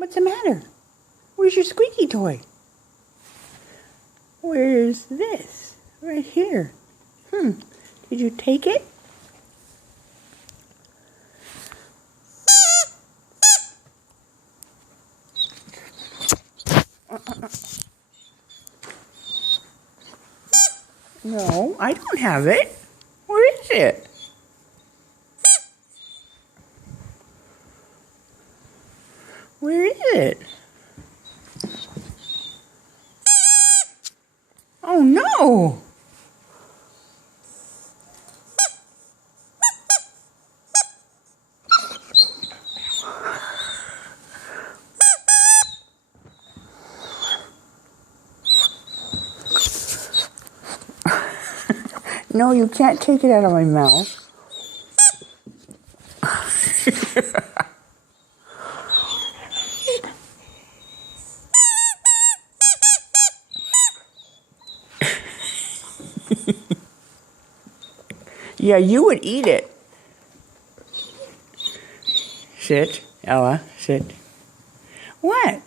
What's the matter? Where's your squeaky toy? Where's this? Right here. Did you take it? No, I don't have it. Where is it? Where is it? Oh no! No, you can't take it out of my mouth. Yeah, you would eat it. Sit, Ella, sit. What?